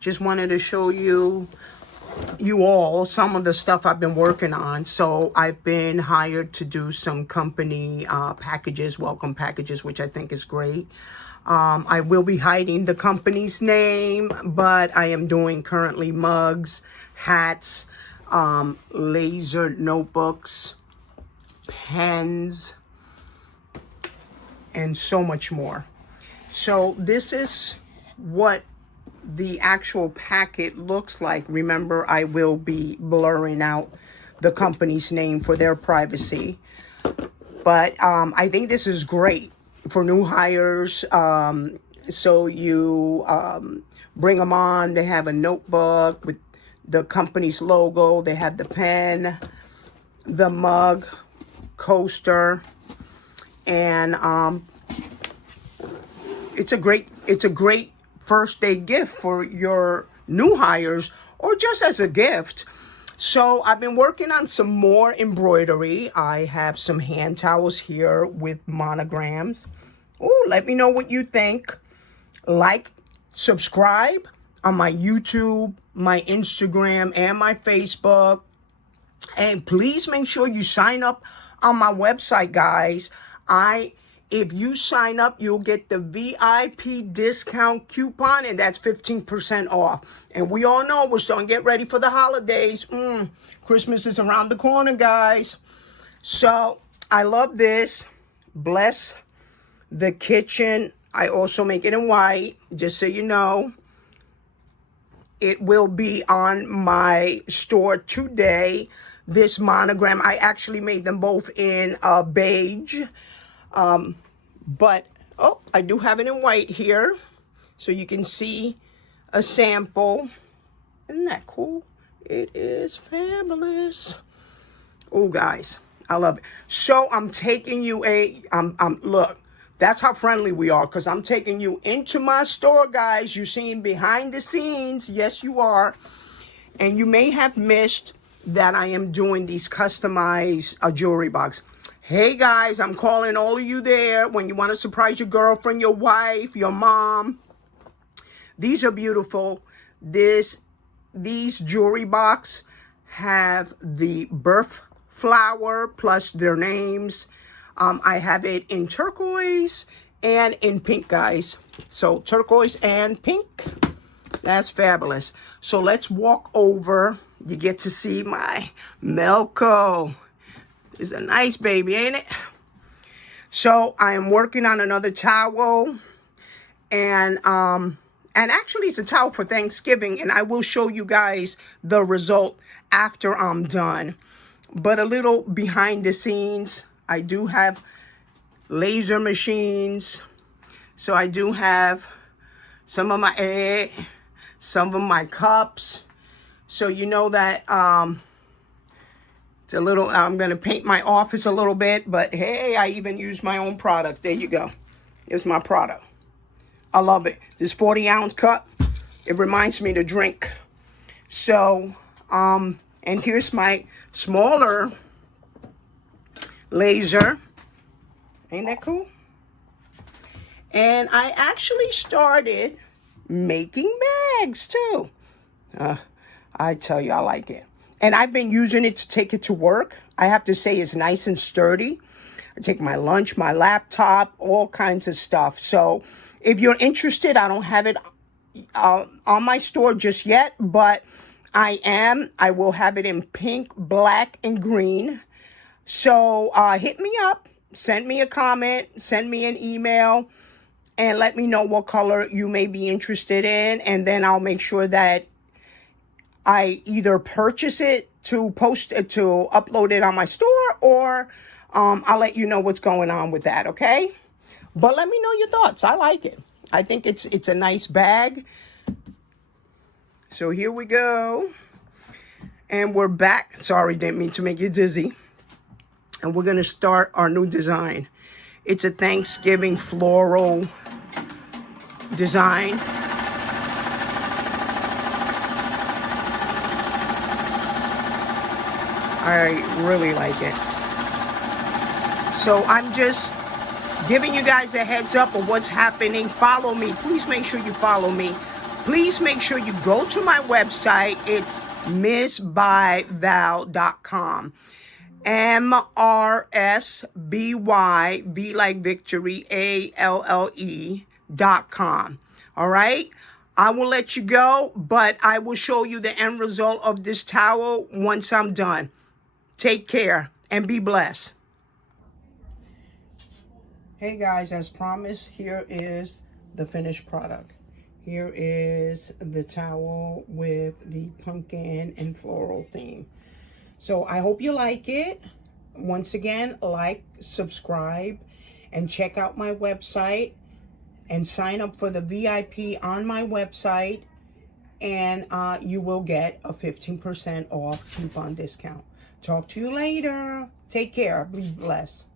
Just wanted to show you all some of the stuff I've been working on. So I've been hired to do some company packages, welcome packages, which I think is great. I will be hiding the company's name, but I am doing currently mugs, hats, laser notebooks, pens, and so much more. So this is what the actual packet looks like. Remember, I will be blurring out the company's name for their privacy. But I think this is great for new hires. So you bring them on. They have a notebook with the company's logo. They have the pen, the mug, coaster, and it's a great first day gift for your new hires or just as a gift. So I've been working on some more embroidery. I have some hand towels here with monograms. Oh, let me know what you think. Like, subscribe on my YouTube, my Instagram, and my Facebook. And please make sure you sign up on my website, guys. If you sign up, you'll get the VIP discount coupon, and that's 15% off. And we all know we're starting to get ready for the holidays. Christmas is around the corner, guys. So I love this. Bless the kitchen. I also make it in white, just so you know. It will be on my store today. This monogram, I actually made them both in beige. But, I do have it in white here, so you can see a sample. Isn't that cool? It is fabulous. Oh, guys, I love it. So I'm taking you look, that's how friendly we are, because I'm taking you into my store, guys. You're seeing behind the scenes. Yes, you are. And you may have missed that I am doing these customized jewelry box. Hey guys, I'm calling all of you there when you want to surprise your girlfriend, your wife, your mom. These are beautiful. These jewelry box have the birth flower plus their names. I have it in turquoise and in pink, guys. So turquoise and pink. That's fabulous. So let's walk over. You get to see my Melco. It's a nice baby, ain't it? So I am working on another towel, and actually it's a towel for Thanksgiving, and I will show you guys the result after I'm done. But a little behind the scenes, I do have laser machines. So I do have some of my cups. So you know that it's a little, I'm going to paint my office a little bit, but hey, I even use my own products. There you go. Here's my product. I love it. This 40-ounce cup, it reminds me to drink. So, and here's my smaller laser. Ain't that cool? And I actually started making bags too. I tell you, I like it. And I've been using it to take it to work. I have to say it's nice and sturdy. I take my lunch, my laptop, all kinds of stuff. So if you're interested, I don't have it on my store just yet, but I will have it in pink, black, and green. So hit me up, send me a comment, send me an email, and let me know what color you may be interested in. And then I'll make sure that I either purchase it to upload it on my store, or I'll let you know what's going on with that, okay? But let me know your thoughts. I like it. I think it's a nice bag. So here we go. And we're back. Sorry, didn't mean to make you dizzy. And we're going to start our new design. It's a Thanksgiving floral design. I really like it. So I'm just giving you guys a heads up of what's happening. Follow me. Please make sure you follow me. please make sure you go to my website. It's MrsbyValle.com. MrsbyV, V like victory, ALLE.com. All right? I will let you go, but I will show you the end result of this towel once I'm done. Take care and be blessed. Hey guys, as promised, here is the finished product. Here is the towel with the pumpkin and floral theme. So I hope you like it. Once again, like, subscribe, and check out my website and sign up for the VIP on my website, and you will get a 15% off coupon discount. Talk to you later. Take care. Be blessed.